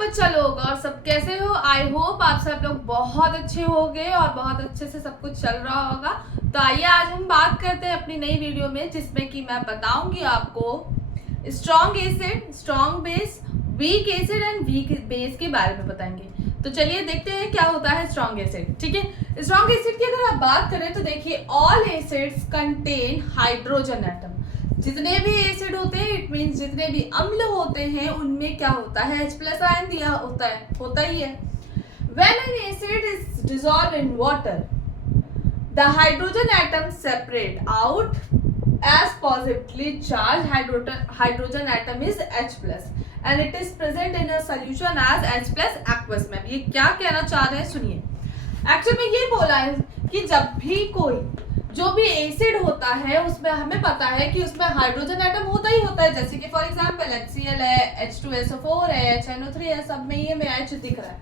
बच्चा लोग, और सब कैसे हो? आई होप आप सब लोग बहुत अच्छे होंगे और बहुत अच्छे से सब कुछ चल रहा होगा। तो आइए आज हम बात करते हैं अपनी नई वीडियो में, जिसमें कि मैं बताऊंगी आपको strong acid, strong base, weak acid and weak base के बारे में बताएंगे। तो चलिए देखते हैं क्या होता है स्ट्रॉन्ग एसिड। ठीक है, स्ट्रॉन्ग एसिड की अगर आप बात करें तो देखिए, all acids contain hydrogen atom. जितने भी एसिड होते हैं, इट मींस जितने भी अम्ल होते हैं, उनमें क्या होता है, H+ आयन दिया होता ही है। When an acid is dissolved in water, the hydrogen atom separate out as positively charged hydrogen atom is H+ and it is present in a solution as H+ aqueous में। ये क्या कहना चाह रहे हैं सुनिए। एक्चुअली में ये बोला है कि जब भी कोई जो भी एसिड होता है उसमें हमें पता है कि उसमें हाइड्रोजन एटम होता ही होता है। जैसे कि फॉर एग्जांपल HCl है, H2SO4 है, HNO3 है, सब में ये में H दिख रहा है।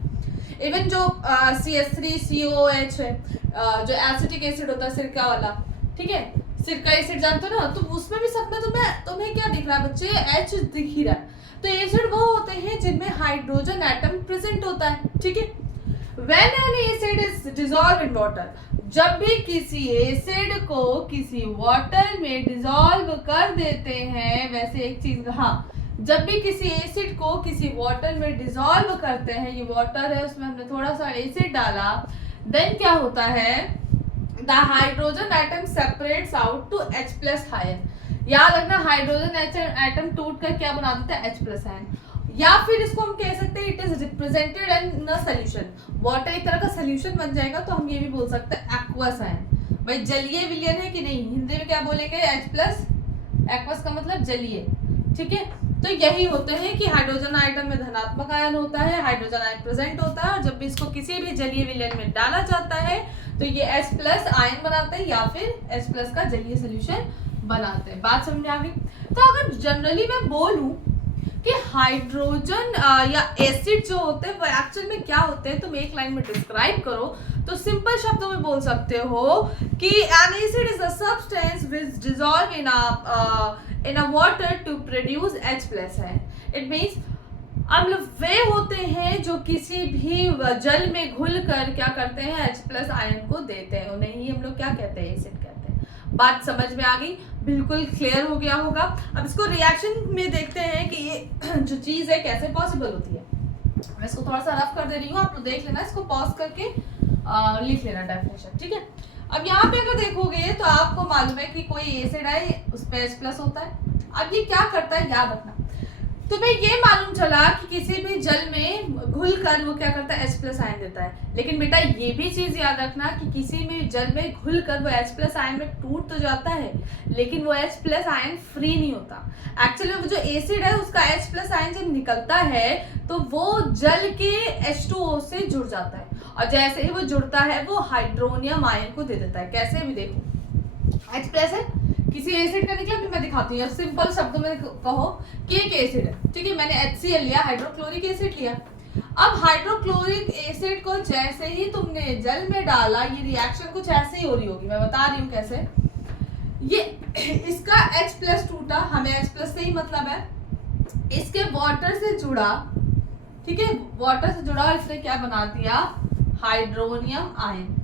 इवन जो CS3COH है, जो एसिटिक एसिड होता है सिरका वाला, ठीक है, सिरका एसिड जानते हो ना, तो उसमें भी सब में तुम्हें क्या दिख रहा है बच्चे, H दिख ही रहा है। तो एसिड वो होते हैं जिनमें हाइड्रोजन एटम प्रेजेंट होता है। ठीक है, When an acid is dissolved in water, जब भी किसी एसिड को किसी वाटर में डिसॉल्व कर देते हैं, वैसे एक चीज, हाँ, जब भी किसी एसिड को किसी वाटर में डिसॉल्व करते हैं, ये वाटर है उसमें हमने थोड़ा सा एसिड डाला, देन क्या होता है, the hydrogen atom separates out to H+ ion. याद रखना, हाइड्रोजन एटम टूट कर क्या बना देता है, H+ आयन। या फिर इसको हम कह सकते हैं it is represented in a solution. Water एक तरह का सॉल्यूशन बन जाएगा, तो हम ये भी बोल सकते हैं एक्वस आयन। भाई जलीय विलयन है कि नहीं, हिंदी में क्या बोलेंगे, H+, एक्वस का मतलब जलीय। ठीक है, तो यही होते हैं कि हाइड्रोजन आइटम में धनात्मक आयन होता है, हाइड्रोजन आयन प्रेजेंट होता है, और जब भी इसको किसी भी जलीय विलयन में डाला जाता है तो ये H+ आयन बनाते हैं या फिर H+ का जलीय सोल्यूशन बनाते हैं। बात समझ में आ गई? तो अगर जनरली मैं बोलूं कि हाइड्रोजन या एसिड जो होते हैं वो एक्चुअल में क्या होते हैं, तुम एक लाइन में डिस्क्राइब करो तो सिंपल शब्दों में बोल सकते हो कि an acid is a substance which dissolve in a water to produce H+ है। इट मींस अम्ल वे होते हैं जो किसी भी जल में घुलकर क्या करते हैं, H+ आयन को देते हैं, उन्हें ही हम लोग क्या कहते हैं, एसिड कहते हैं। बात समझ में आ गई? बिल्कुल क्लियर हो गया होगा। अब इसको रिएक्शन में देखते हैं कि ये जो चीज है कैसे पॉसिबल होती है। मैं इसको थोड़ा सा रफ कर दे रही हूँ, आप लोग देख लेना, इसको पॉज करके लिख लेना डेफिनेशन। ठीक है, अब यहाँ पे अगर देखोगे तो आपको मालूम है कि कोई एसिड है, उस पर H+ होता है। अब ये क्या करता है, याद रखना, तुम्हें ये मालूम चला कि किसी भी जल में घुलकर वो क्या करता है, H+ आयन देता है। लेकिन बेटा ये भी चीज याद रखना कि किसी भी जल में घुलकर वो H+ आयन में टूट तो जाता है, लेकिन वो H+ आयन फ्री नहीं होता। एक्चुअली वो जो एसिड है उसका H+ आयन जब निकलता है तो वो जल के H2O से जुड़ जाता है, और जैसे ही वो जुड़ता है वो हाइड्रोनियम आयन को दे देता है। कैसे भी देखो, H+ है, किसी एसिड का निकला, भी मैं दिखाती हूँ सिंपल शब्दों में कहो कि एक एसिड है। ठीक है, मैंने HCl लिया, हाइड्रोक्लोरिक एसिड लिया। अब हाइड्रोक्लोरिक एसिड को जैसे ही तुमने जल में डाला, ये रिएक्शन कुछ ऐसे ही हो रही होगी, मैं बता रही हूँ कैसे। ये इसका H+ टूटा, हमें H+ से ही मतलब है, इसके वाटर से जुड़ा, ठीक है, वाटर से जुड़ा और इसने क्या बना दिया, हाइड्रोनियम आयन।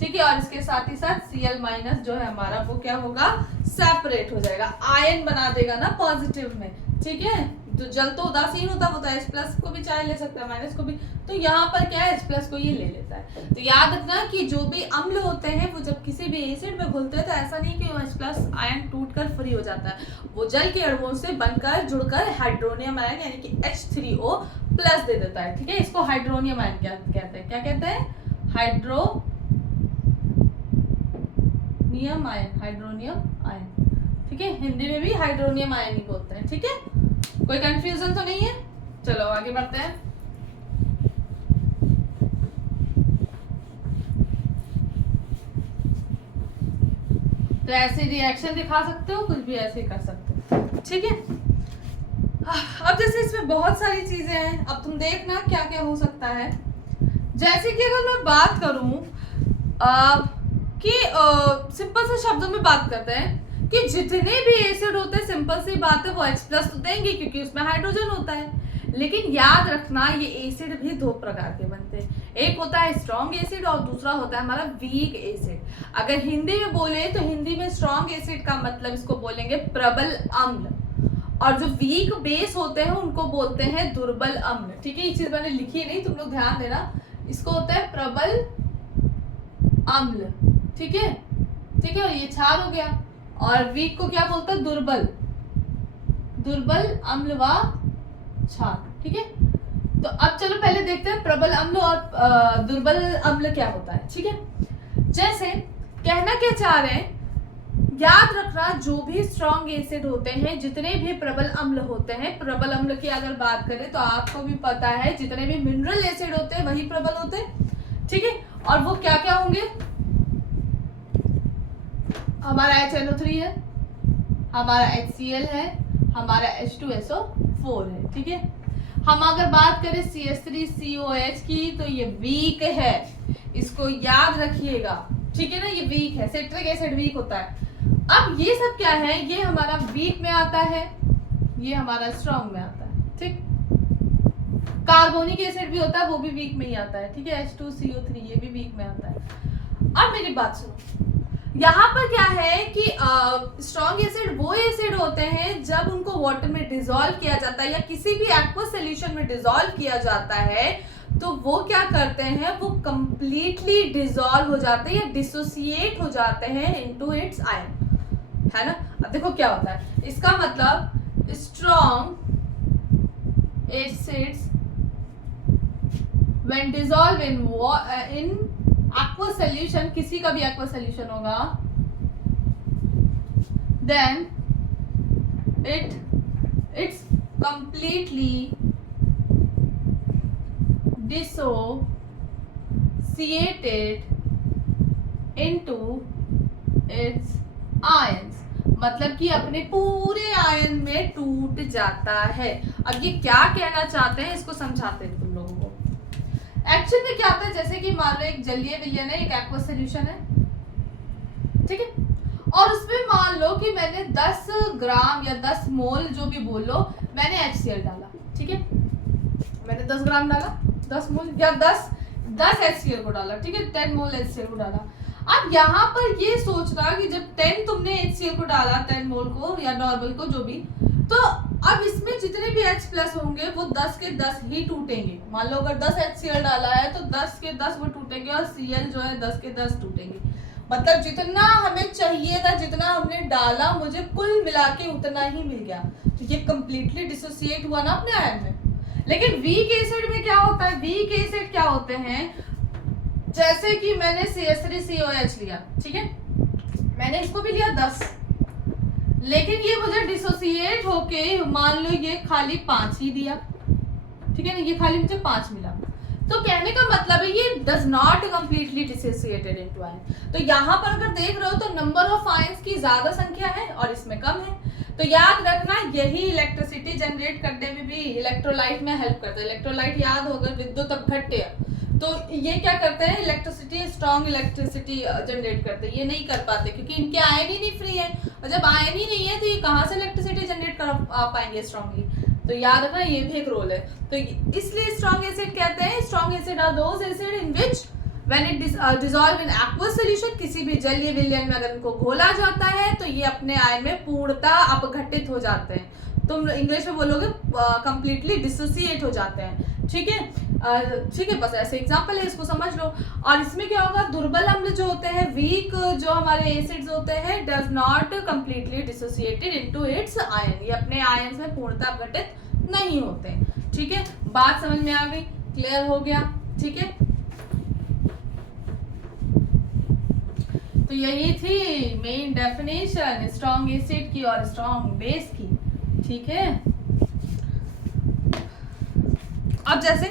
ठीक है, और इसके साथ ही साथ Cl- जो है हमारा वो क्या होगा, सेपरेट हो जाएगा, आयन बना देगा ना पॉजिटिव में। ठीक है, तो जल तो उदासीन होता है, वो तो H+ को भी चाहे ले सकता है, माइनस को भी, तो यहाँ पर क्या है, H+ को ये ले लेता है। तो याद रखना कि जो भी अम्ल होते हैं वो जब किसी भी एसिड में घुलते हैं तो ऐसा नहीं कि वो H+ आयन टूटकर फ्री हो जाता है, वो जल के अणुओं से बनकर जुड़कर हाइड्रोनियम आयन यानी कि H3O+ दे देता है। ठीक है, इसको हाइड्रोनियम आयन क्या कहते हैं, क्या कहते हैं, हाइड्रोनियम आयन, हाइड्रोनियम आयन। ठीक है, हिंदी में भी हाइड्रोनियम आयन ही बोलते हैं। ठीक है, कोई कंफ्यूजन तो नहीं है? चलो आगे बढ़ते हैं। तो ऐसे रिएक्शन दिखा सकते हो, कुछ भी ऐसे ही कर सकते हो। ठीक है, अब जैसे इसमें बहुत सारी चीजें हैं, अब तुम देखना क्या क्या हो सकता है। जैसे कि अगर मैं बात करूं कि सिंपल से शब्दों में बात करते हैं कि जितने भी एसिड होते हैं, सिंपल सी बात है, वो H+ तो देंगे क्योंकि उसमें हाइड्रोजन होता है। लेकिन याद रखना ये एसिड भी दो प्रकार के बनते हैं, एक होता है स्ट्रॉन्ग एसिड और दूसरा होता है हमारा वीक एसिड। अगर हिंदी में बोले तो हिंदी में स्ट्रॉन्ग एसिड का मतलब इसको बोलेंगे प्रबल अम्ल, और जो वीक बेस होते हैं उनको बोलते हैं दुर्बल अम्ल। ठीक है, ये चीज मैंने लिखी नहीं, तुम लोग ध्यान देना। इसको होता है प्रबल अम्ल। ठीक है, ठीक है, और ये क्षार हो गया। और वीक को क्या बोलता है? दुर्बल, दुर्बल अम्ल व क्षार। ठीक है, तो अब चलो पहले देखते हैं प्रबल अम्ल और दुर्बल अम्ल क्या होता है। ठीक है, जैसे कहना क्या चाह रहे हैं, याद रखना जो भी स्ट्रॉन्ग एसिड होते हैं, जितने भी प्रबल अम्ल होते हैं, प्रबल अम्ल की अगर बात करें तो आपको भी पता है जितने भी मिनरल एसिड होते हैं वही प्रबल होते हैं। ठीक है, और वो क्या क्या होंगे? हमारा HNO3 है, हमारा HCl है, हमारा H2SO4 है। ठीक है, हम अगर बात करें CH3COH की तो ये वीक है, इसको याद रखिएगा। ठीक है ना, ये वीक है, सिट्रिक एसिड वीक होता है। अब ये सब क्या है? ये हमारा वीक में आता है, ये हमारा स्ट्रॉन्ग में आता है। ठीक, कार्बोनिक एसिड भी होता है, वो भी वीक में ही आता है। ठीक है, H2CO3 ये भी वीक में आता है। अब मेरी बात सुनो, यहाँ पर क्या है कि स्ट्रॉन्ग एसिड वो एसिड होते हैं जब उनको वाटर में डिसॉल्व किया जाता है या किसी भी एक्वस सॉल्यूशन में डिसॉल्व किया जाता है तो वो क्या करते हैं? वो कंप्लीटली डिसॉल्व हो जाते हैं या डिसोसिएट हो जाते हैं इनटू इट्स आयन, है ना। अब देखो क्या होता है, इसका मतलब strong acids when dissolve in aqueous solution, किसी का भी aqueous solution होगा, then it's completely dissociated into its ions, मतलब कि अपने पूरे आयन में टूट जाता है। अब ये क्या कहना चाहते हैं इसको समझाते हैं तुम लोगों को। एक्चुअली में क्या होता है, जैसे कि मान लो एक जलीय विलयन है, एक एक्वस सॉल्यूशन है। ठीक है, और उसमें मान लो कि मैंने 10 ग्राम या 10 मोल जो भी बोलो मैंने HCl डाला। ठीक है, मैंने 10 ग्राम डाला, 10 मोल या 10 HCl को डाला। ठीक है, 10 मोल HCl को डाला। अब यहाँ पर ये सोचना कि जब 10 तुमने HCl को डाला, 10 मोल को या नॉर्मल को जो भी, तो अब इसमें जितने भी H प्लस होंगे वो 10 के 10 ही टूटेंगे। मान लो अगर 10 HCl डाला है तो 10 के 10 वो टूटेंगे और Cl जो है 10 के 10 टूटेंगे। मतलब जितना हमें चाहिए था, जितना हमने डाला, मुझे कुल मिला के उतना ही मिल गया। तो ये कंप्लीटली डिसोसिएट हुआ ना अपने आयन में। लेकिन वीक एसिड में क्या होता है? वीक एसिड क्या होते हैं, जैसे कि मैंने CH3COH लिया। ठीक है, मैंने इसको भी लिया 10, लेकिन ये मुझे डिसोसिएट होके मान लो ये खाली 5 ही दिया। ठीक है ना, ये खाली मुझे 5 मिला। तो कहने का मतलब है ये does not completely dissociated into ion. तो यहाँ पर अगर देख रहे हो तो नंबर ऑफ आयंस की ज्यादा संख्या है और इसमें कम है। तो याद रखना यही इलेक्ट्रिसिटी जनरेट करने में भी इलेक्ट्रोलाइट में हेल्प करता है। इलेक्ट्रोलाइट याद होगा विद्युत अपघट्य, तो ये क्या करते हैं? इलेक्ट्रिसिटी, स्ट्रॉन्ग इलेक्ट्रिसिटी जनरेट करते हैं। ये नहीं कर पाते क्योंकि इनके आयन ही नहीं फ्री है, और जब आयन ही नहीं है तो ये कहाँ से इलेक्ट्रिसिटी जनरेट कर पाएंगे स्ट्रॉन्गली। तो याद रखना ये भी एक रोल है। तो इसलिए स्ट्रॉन्ग एसिड कहते हैं, strong acid are those acid in which when it dissolve in aqueous solution, किसी भी जलीय विलयन में अगर इनको घोला जाता है तो ये अपने आयन में पूर्णतः अपघटित हो जाते हैं। तुम इंग्लिश में बोलोगे कंप्लीटली डिसोसिएट हो जाते हैं। ठीक है, ठीक है, बस ऐसे एग्जांपल है, इसको समझ लो। और इसमें क्या होगा, दुर्बल अम्ल जो होते हैं, वीक जो हमारे एसिड्स होते हैं, does not completely dissociated into its ion, ये अपने आयन में पूर्णतः अपघटित नहीं होते। ठीक है, बात समझ में आ गई? क्लियर हो गया? ठीक है, तो यही थी मेन डेफिनेशन स्ट्रॉन्ग एसिड की और स्ट्रॉन्ग बेस की। ठीक है, अब जैसे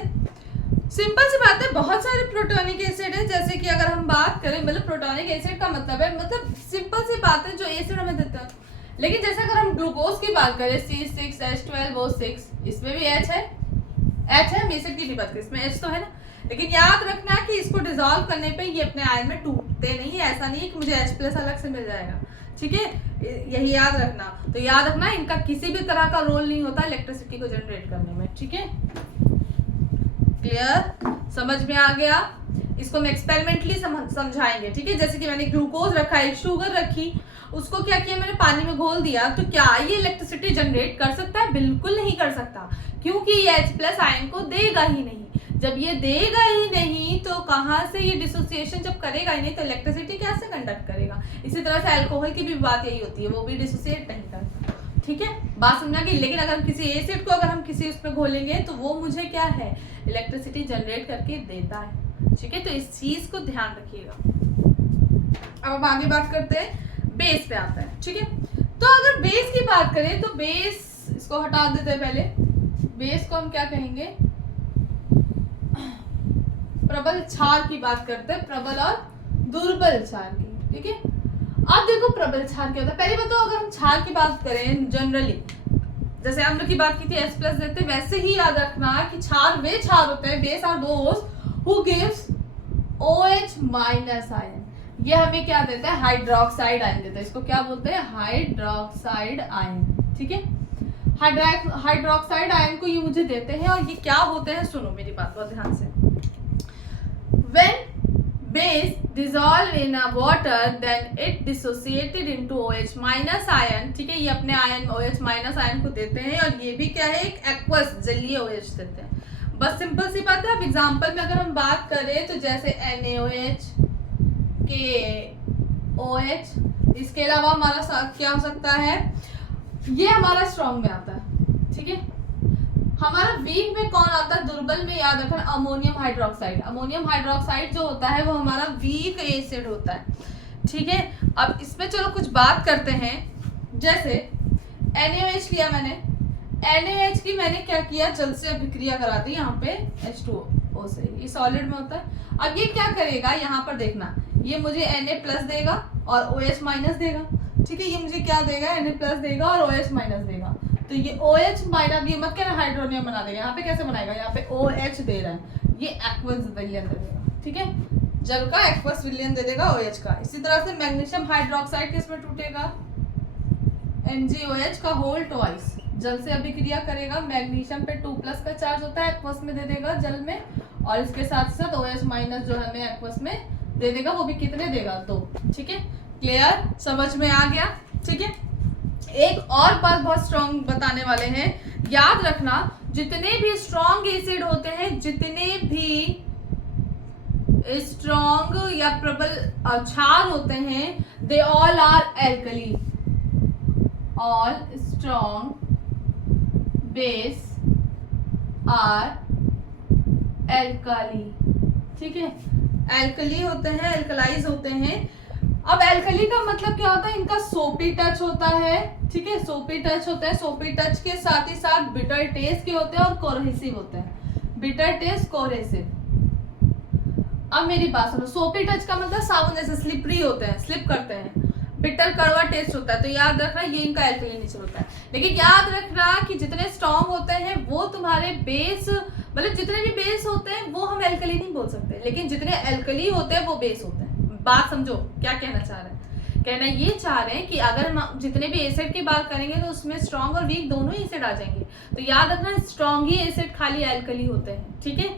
सिंपल सी बात है, बहुत सारे प्रोटोनिक एसिड है। जैसे कि अगर हम बात करें, मतलब प्रोटोनिक एसिड का मतलब है, मतलब सिंपल सी बात है जो एसिड हमें देता है। लेकिन जैसे अगर हम ग्लूकोज की बात करें, C6H12O6, इसमें भी H है, H है, हम एसिड की भी बात करें, इसमें H तो है ना। लेकिन याद रखना कि इसको डिसॉल्व करने पे ये अपने आयन में टूटते नहीं है। ऐसा नहीं है कि मुझे H+ अलग से मिल जाएगा। ठीक है, यही याद रखना। तो याद रखना इनका किसी भी तरह का रोल नहीं होता इलेक्ट्रिसिटी को जनरेट करने में, ठीक है। क्लियर, समझ में आ गया। इसको हम एक्सपेरिमेंटली समझाएंगे, ठीक है। जैसे कि मैंने ग्लूकोज रखा है, शुगर रखी, उसको क्या किया मैंने, पानी में घोल दिया, तो क्या ये इलेक्ट्रिसिटी जनरेट कर सकता है? बिल्कुल नहीं कर सकता, क्योंकि ये H+ आयन को देगा ही नहीं। जब ये देगा ही नहीं तो कहाँ से ये डिसोसिएशन जब करेगा ही नहीं तो इलेक्ट्रिसिटी कैसे कंडक्ट करेगा? इसी तरह से अल्कोहल की भी बात यही होती है, वो भी डिसोसिएट नहीं करता, ठीक है। बात समझा कि, लेकिन अगर हम किसी एसिड को अगर हम किसी उसमें घोलेंगे तो वो मुझे क्या है, इलेक्ट्रिसिटी जनरेट करके देता है, ठीक है। तो इस चीज को ध्यान रखिएगा। अब हम आगे बात करते हैं, बेस पे आता है, ठीक है। तो अगर बेस की बात करें तो बेस, इसको हटा देते हैं पहले, बेस को हम क्या कहेंगे, प्रबल क्षार की बात करते हैं, प्रबल और दुर्बल क्षार की, ठीक है। अब देखो प्रबल क्षार क्या होता है, पहले बताओ अगर हम क्षार की बात करें जनरली, जैसे हम लोग की बात की थी H+ देते, वैसे ही याद रखना कि क्षार वे क्षार होते हैं, base are those who gives OH- ion. ये हमें क्या देता है, हाइड्रोक्साइड आयन देता है, इसको क्या बोलते हैं, हाइड्रोक्साइड आयन, ठीक है। हाइड्रोक्साइड आयन को ये मुझे देते हैं, और ये क्या होते हैं, सुनो मेरी बात बहुत ध्यान से। When base dissolve in a water, then it dissociated into OH- ion, ठीक है। ये अपने आयन OH- आयन को देते हैं, और ये भी क्या है, एक एक्वस जलीय OH देते हैं। बस सिंपल सी बात है। अब एग्जाम्पल में अगर हम बात करें तो जैसे NaOH, KOH, इसके अलावा हमारा क्या हो सकता है, ये हमारा स्ट्रॉन्ग में आता है, ठीक है। हमारा वीक में कौन आता है, दुर्बल में याद रखना अमोनियम हाइड्रोक्साइड। अमोनियम हाइड्रोक्साइड जो होता है वो हमारा वीक एसिड होता है, ठीक है। अब इसमें चलो कुछ बात करते हैं, जैसे NaOH लिया मैंने, NaOH की मैंने क्या किया, जल से अभिक्रिया करा दी यहाँ पे H2O से, ये सॉलिड में होता है। अब ये क्या करेगा, यहाँ पर देखना, ये मुझे Na+ देगा और OH- देगा, ठीक है। ये मुझे क्या देगा, Na+ देगा और OH- देगा। तो ये OH- ये मत कहना हाइड्रोनियम बना देगा, यहाँ पे कैसे बनाएगा, यहाँ पे OH दे रहा है, ये एक्वस विलयन दे देगा, ठीक है। जल का एक्वस विलयन दे देगा OH का। इसी तरह से मैग्नीशियम हाइड्रोक्साइड किसमें टूटेगा, NaOH का होल ट्वाइस, जल से अभिक्रिया करेगा, मैग्नीशियम पे 2+ का चार्ज होता है, एक्वस में दे देगा जल में, और इसके साथ साथ OH- जो हमें एक्वस में दे देगा, वो भी कितने देगा, 2, ठीक है। क्लियर, समझ में आ गया, ठीक है। एक और बात बहुत स्ट्रॉन्ग बताने वाले हैं, याद रखना जितने भी स्ट्रॉन्ग एसिड होते हैं, जितने भी स्ट्रॉन्ग या प्रबल क्षार होते हैं, they all are alkali, all strong base are alkali, ठीक है। एल्कली होते हैं, एल्कलाइज होते हैं। अब एल्कली का मतलब क्या होता है, इनका सोपी टच होता है, ठीक है, सोपी टच होता है। सोपी टच के साथ ही साथ बिटर टेस्ट के होते हैं और कोरहेसिव होते हैं, बिटर टेस्ट कोरहेसिव। अब मेरी बात सुनो, सोपी टच का मतलब साबुन जैसे स्लिपरी होते हैं, स्लिप करते हैं। बिटर कड़वा टेस्ट होता है, तो याद रखना ये इनका एल्कली नेचर होता है। लेकिन याद रखना कि जितने स्ट्रॉन्ग होते हैं वो तुम्हारे बेस, मतलब जितने भी बेस होते हैं वो हम एल्कली नहीं बोल सकते, लेकिन जितने एल्कली होते हैं वो बेस होते हैं। बात समझो क्या कहना चाह रहे हैं, कहना ये चाह रहे हैं कि अगर हम जितने भी एसिड की बात करेंगे तो उसमें स्ट्रॉन्ग और वीक दोनों ही एसिड आ जाएंगे। तो याद रखना स्ट्रॉन्ग ही एसिड खाली एल्कली होते हैं, ठीक है,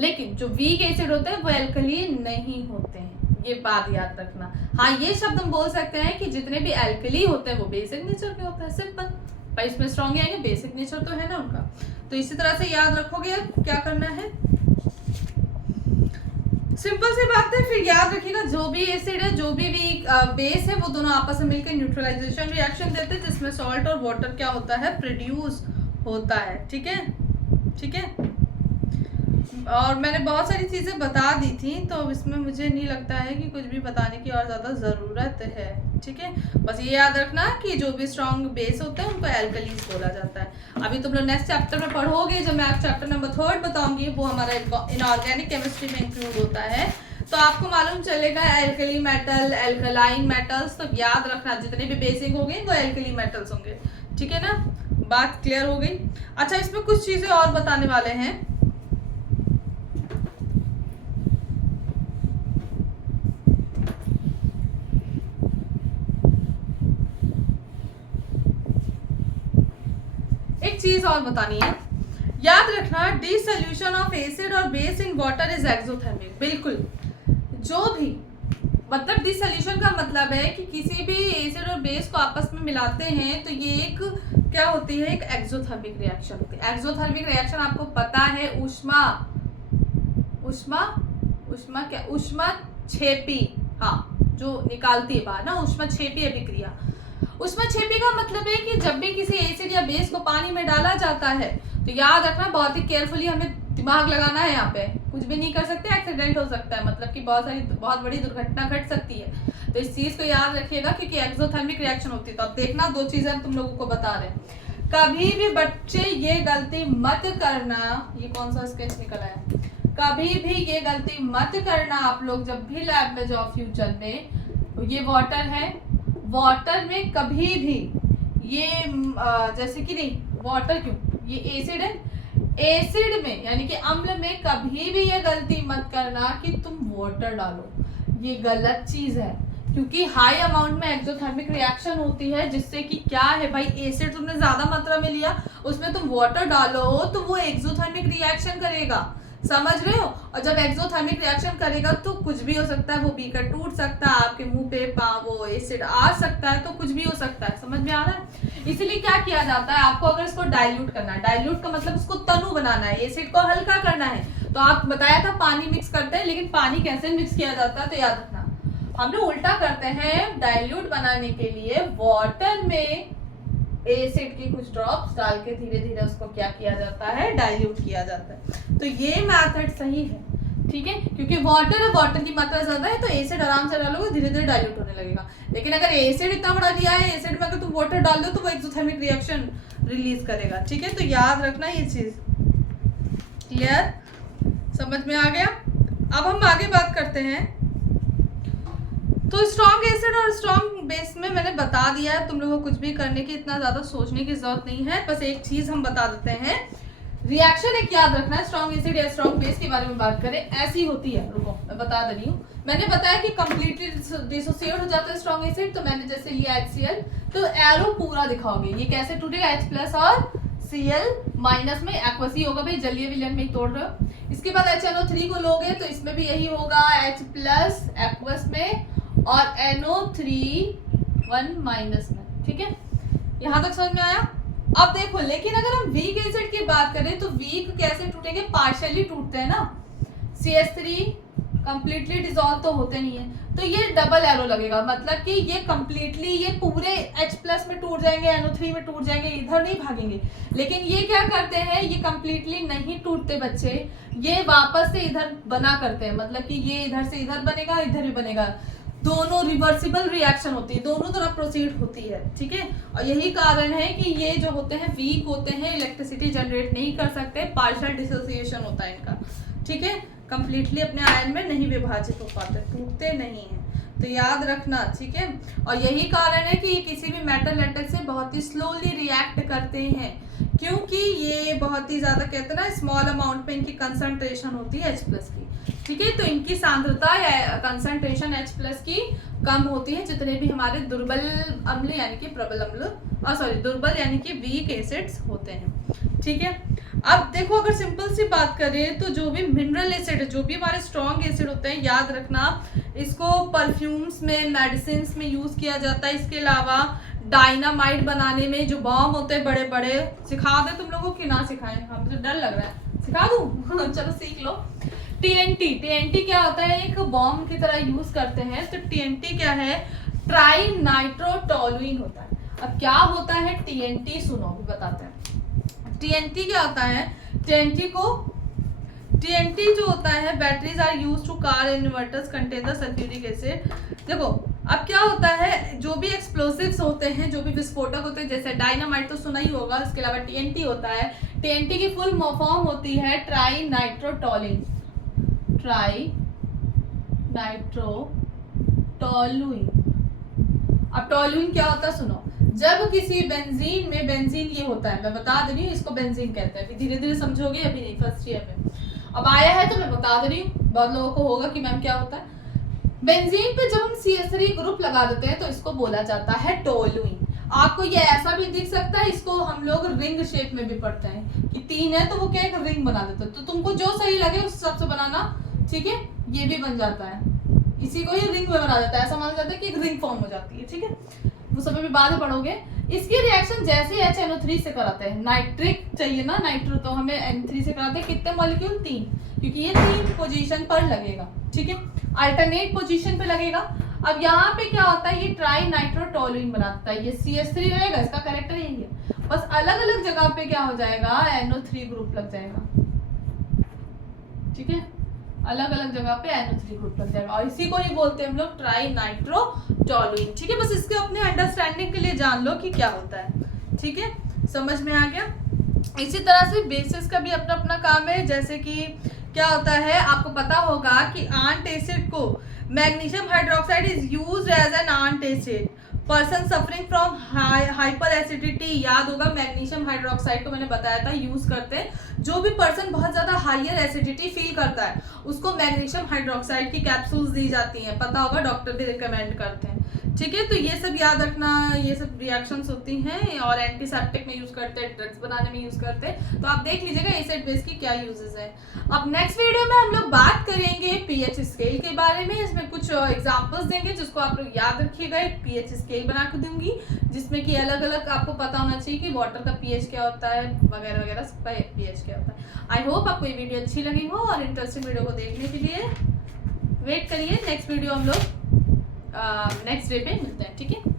लेकिन जो वीक एसिड होते हैं वो एल्कली नहीं होते हैं, ये बात याद रखना। हाँ, ये शब्द हम बोल सकते हैं कि जितने भी एल्कली होते हैं वो बेसिक नेचर के होते हैं, सिंपल। भाई इसमें स्ट्रॉन्ग ही आएंगे, बेसिक नेचर तो है ना उनका। तो इसी तरह से याद रखोगे। अब क्या करना है, सिंपल सी बात है, फिर याद रखिएगा जो भी एसिड है, जो भी बेस है, वो दोनों आपस में मिलकर न्यूट्रलाइजेशन रिएक्शन देते हैं, जिसमें सॉल्ट और वाटर क्या होता है, प्रोड्यूस होता है, ठीक है, ठीक है। और मैंने बहुत सारी चीज़ें बता दी थी, तो इसमें मुझे नहीं लगता है कि कुछ भी बताने की और ज़्यादा ज़रूरत है, ठीक है। बस ये याद रखना कि जो भी स्ट्रॉन्ग बेस होते हैं उनको एल्कलीज बोला जाता है। अभी तुम लोग नेक्स्ट चैप्टर में पढ़ोगे, जब मैं आप चैप्टर नंबर 3 बताऊंगी, वो हमारा इनऑर्गेनिक केमिस्ट्री में इंक्लूड होता है, तो आपको मालूम चलेगा एल्कली मेटल, एल्कलाइन मेटल्स। तो याद रखना जितने भी बेसिक होंगे वो एल्कली मेटल्स होंगे, ठीक है ना। बात क्लियर हो गई। अच्छा, इसमें कुछ चीज़ें और बताने वाले हैं। एक चीज और बतानी है, याद रखना डिसोल्यूशन ऑफ एसिड और base in water is exothermic. बिल्कुल, जो भी मतलब डिसोल्यूशन का मतलब है कि किसी भी एसिड और बेस को आपस में मिलाते हैं तो ये एक क्या होती है, एक एक्सोथर्मिक रिएक्शन होती है। एक्सोथर्मिक रिएक्शन आपको पता है ऊष्मा क्या, ऊष्मा छेपी, हाँ जो निकालती है बाहर ना, ऊष्मा छेपी अभिक्रिया। ऊष्मा छेपी का मतलब है कि जब भी किसी एसिड या बेस को पानी में डाला जाता है तो याद रखना बहुत ही केयरफुली हमें दिमाग लगाना है, यहाँ पे कुछ भी नहीं कर सकते, एक्सीडेंट हो सकता है, मतलब कि बहुत बड़ी दुर्घटना घट सकती है। तो इस चीज को याद रखिएगा क्योंकि एक्सोथर्मिक रिएक्शन होती है। तो अब देखना, दो चीजें हम तुम लोगों को बता रहे हैं, कभी भी बच्चे ये गलती मत करना, ये कौन सा स्केच निकला है, कभी भी ये गलती मत करना आप लोग जब भी लैब में जाओ फ्यूचर में। ये वाटर है, वाटर में कभी भी ये जैसे कि नहीं वाटर क्यों, ये एसिड है, एसिड में यानी कि अम्ल में कभी भी ये गलती मत करना कि तुम वाटर डालो, ये गलत चीज है। क्योंकि हाई अमाउंट में एक्सोथर्मिक रिएक्शन होती है जिससे कि क्या है भाई, एसिड तुमने ज्यादा मात्रा में लिया, उसमें तुम वाटर डालो तो वो एक्सोथर्मिक रिएक्शन करेगा, समझ रहे हो। और जब एक्सोथर्मिक रिएक्शन करेगा तो कुछ भी हो सकता है, वो बीकर टूट सकता है, आपके मुंह पे वो एसिड आ सकता है, तो कुछ भी हो सकता है, समझ में आ रहा है। इसीलिए क्या किया जाता है, आपको अगर इसको डाइल्यूट करना है, डाइल्यूट का मतलब उसको तनु बनाना है, एसिड को हल्का करना है, तो आप बताया था पानी मिक्स करते हैं, लेकिन पानी कैसे मिक्स किया जाता है तो याद रखना हम लोग उल्टा करते हैं। डाइल्यूट बनाने के लिए वाटर में एसिड के कुछ ड्रॉप्स डाल के धीरे धीरे उसको क्या किया जाता है, डाइल्यूट किया जाता है। तो ये मेथड सही है, ठीक है, क्योंकि वाटर की मात्रा ज्यादा है तो एसिड आराम से डालोगे धीरे धीरे डाइल्यूट होने लगेगा। लेकिन अगर एसिड इतना बड़ा दिया है, एसिड में अगर तुम वाटर डाल दो तो वो एक्सोथर्मिक रिएक्शन रिलीज करेगा, ठीक है। तो याद रखना ये चीज, क्लियर, समझ में आ गया। अब हम आगे बात करते हैं। तो स्ट्रॉन्ग एसिड और स्ट्रॉन्ग बेस में मैंने बता दिया है, तुम लोगों को कुछ भी करने की इतना ज्यादा सोचने की जरूरत नहीं है। बस एक चीज हम बता देते हैं, रिएक्शन एक याद रखना है, स्ट्रॉन्ग एसिड या स्ट्रॉन्ग बेस के बारे में बात करें, ऐसी होती है। रुको मैं बता दे रही हूँ, मैंने बताया कि कंप्लीटली डिसोसिएट हो जाता है स्ट्रॉन्ग एसिड, तो मैंने जैसे लिया HCl, तो एरो पूरा दिखाओगे, ये कैसे टूटेगा, H+ और Cl- में एक्वस ही होगा भाई, जलीय विलयन में ही तोड़ रहे हो। इसके बाद HNO3 को लोगे तो इसमें भी यही होगा, H+ एक्वस में और NO3 1- में, ठीक है, यहां तक समझ में आया। अब देखो, लेकिन अगर हम वीक एसिड की बात करें तो वीक कैसे टूटेंगे, पार्शियली टूटते हैं ना, CH3 कंप्लीटली डिसॉल्व तो होते नहीं है, तो ये डबल एरो लगेगा, मतलब कि ये कंप्लीटली ये पूरे H+ में टूट जाएंगे, NO3 में टूट जाएंगे, इधर नहीं भागेंगे। लेकिन ये क्या करते हैं, ये कंप्लीटली नहीं टूटते बच्चे, ये वापस से इधर बना करते हैं, मतलब कि ये इधर से इधर बनेगा, इधर भी बनेगा, दोनों रिवर्सिबल रिएक्शन होती है, दोनों तरफ प्रोसीड होती है, ठीक है। और यही कारण है कि ये जो होते हैं वीक होते हैं, इलेक्ट्रिसिटी जनरेट नहीं कर सकते, पार्शियल डिसोसिएशन होता है इनका, ठीक है, कंप्लीटली अपने आयन में नहीं विभाजित हो पाते, टूटते नहीं हैं, तो याद रखना, ठीक है। और यही कारण है कि ये किसी भी मेटल मेटल से बहुत ही स्लोली रिएक्ट करते हैं, क्योंकि ये बहुत ही ज्यादा कहते हैं ना, स्मॉल अमाउंट पे इनकी कंसंट्रेशन होती है H+ की, ठीक है। तो इनकी सांद्रता या कंसंट्रेशन H+ की कम होती है जितने भी हमारे दुर्बल अम्ल यानी कि प्रबल अम्ल, दुर्बल यानी कि वीक एसिड्स होते हैं, ठीक है। अब देखो, अगर सिंपल सी बात करें तो जो भी मिनरल एसिड, जो भी हमारे स्ट्रॉन्ग एसिड होते हैं, याद रखना इसको परफ्यूम्स में, मेडिसिन में यूज किया जाता है। इसके अलावा डायनामाइट बनाने में जो बॉम्ब होते हैं बड़े बड़े, सिखा दे तुम लोगों की ना सिखाएं, हमें तो डर लग रहा है, सिखा दूं चलो सीख लो। TNT क्या होता है, एक बॉम्ब की तरह यूज करते हैं। तो TNT क्या है, ट्राई नाइट्रोटोलुइन होता है। अब क्या होता है TNT, सुनो बताते हैं। TNT क्या होता है, TNT जो होता है, batteries are use to car inverters contain the sulphuric acid. देखो अब क्या होता है, जो भी एक्सप्लोसिव्स होते हैं, जो भी विस्फोटक होते हैं, जैसे डायनामाइट तो सुना ही होगा, इसके अलावा TNT होता है। TNT की फुल फॉर्म होती है ट्राई नाइट्रोटोलुइन, अब टोलुइन क्या होता है सुनो, जब किसी बेंजीन में, बेंजीन ये होता है, मैं बता दे रही हूँ, इसको बेंजीन कहते हैं, धीरे धीरे समझोगे, अभी नहीं, फर्स्ट ईयर में अब आया है तो मैं बता दे रही हूँ, बहुत लोगों को होगा कि मैम क्या होता है। बेंजीन पे जब हम CH3 ग्रुप लगा देते हैं तो इसको बोला जाता है टोलुइन। आपको ये ऐसा भी दिख सकता है, इसको हम लोग रिंग शेप में भी पढ़ते हैं कि 3 है तो वो क्या एक रिंग बना देते हैं। तो तुमको जो सही लगे उस हिसाब से बनाना, ठीक है। ये भी बन जाता है, इसी को ये रिंग में बना देता है, ऐसा माना जाता है कि एक रिंग फॉर्म हो जाती है, ठीक है। वो सब भी बाद में पढ़ोगे। इसकी रिएक्शन जैसे HNO3 से कराते हैं, नाइट्रिक चाहिए ना, नाइट्रो, तो हमें N3 से कराते हैं। कितने मॉलिक्यूल? 3, क्योंकि ये 3 पोजीशन पर लगेगा, ठीक है, अल्टरनेट पोजीशन पे लगेगा। अब यहाँ पे क्या होता है, ये ट्राई नाइट्रोटोलुइन बनाता है, ये CH3 रहेगा, इसका कैरेक्टर यही है, बस अलग अलग जगह पे क्या हो जाएगा, NO3 ग्रुप लग जाएगा, ठीक है, अलग अलग जगह पे NO3 ग्रुप लग जाएगा, और इसी को ही बोलते हैं हम लोग ट्राई नाइट्रोटोलुइन, ठीक है। बस इसके अपने अंडरस्टैंडिंग के लिए जान लो कि क्या होता है, ठीक है, समझ में आ गया। इसी तरह से बेसिस का भी अपना अपना काम है, जैसे कि क्या होता है, आपको पता होगा कि एंटासिड को magnesium hydroxide is used as an antacid person suffering from hyper acidity. याद होगा मैग्नीशियम हाइड्रोक्साइड को मैंने बताया था यूज करते हैं, जो भी पर्सन बहुत ज्यादा हाइयर एसिडिटी फील करता है उसको मैग्नीशियम हाइड्रोक्साइड की कैप्सूल्स दी जाती हैं, पता होगा डॉक्टर भी रिकमेंड करते हैं, ठीक है। तो ये सब याद रखना, ये सब रिएक्शंस होती हैं और एंटीसेप्टिक में यूज करते हैं, ड्रग्स बनाने में यूज करते हैं। तो आप देख लीजिएगा एसिड बेस की क्या यूजेस है। अब नेक्स्ट वीडियो में हम लोग बात करेंगे पीएच स्केल के बारे में, इसमें कुछ एग्जांपल्स देंगे जिसको आप लोग याद रखिएगा। एक पीएच स्केल बना के दूंगी जिसमें कि अलग अलग आपको पता होना चाहिए कि वाटर का पीएच क्या होता है, वगैरह वगैरह, सबका पीएच क्या होता है। आई होप आपको ये वीडियो अच्छी लगी हो, और इंटरेस्टिंग वीडियो को देखने के लिए वेट करिए। नेक्स्ट वीडियो हम लोग नेक्स्ट डे पे मिलते हैं, ठीक है।